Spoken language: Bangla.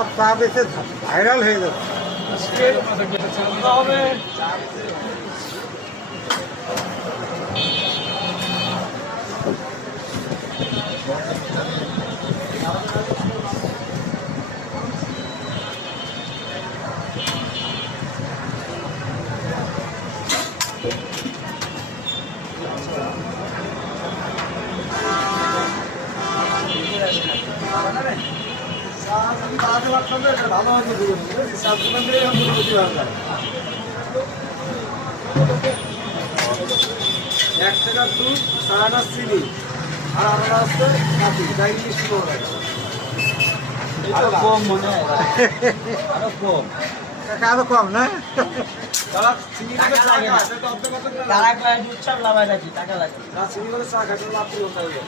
সব চা বেশি ভাইরাল হয়ে যাচ্ছে। হবে ভালো আছে 1 টাকার দুধ 4 চিনি আর আমরা আছে কাটি তাই শুরু হয় এটা কম মনে হয় আরো কম না? তারা চিনি করে চা খায় এটা তো অর্ধেক কত টাকা তারা কয় দুধ চাপ লাভাই নাকি টাকা লাগে না চিনি করে চা খায় লাভ করতে হবে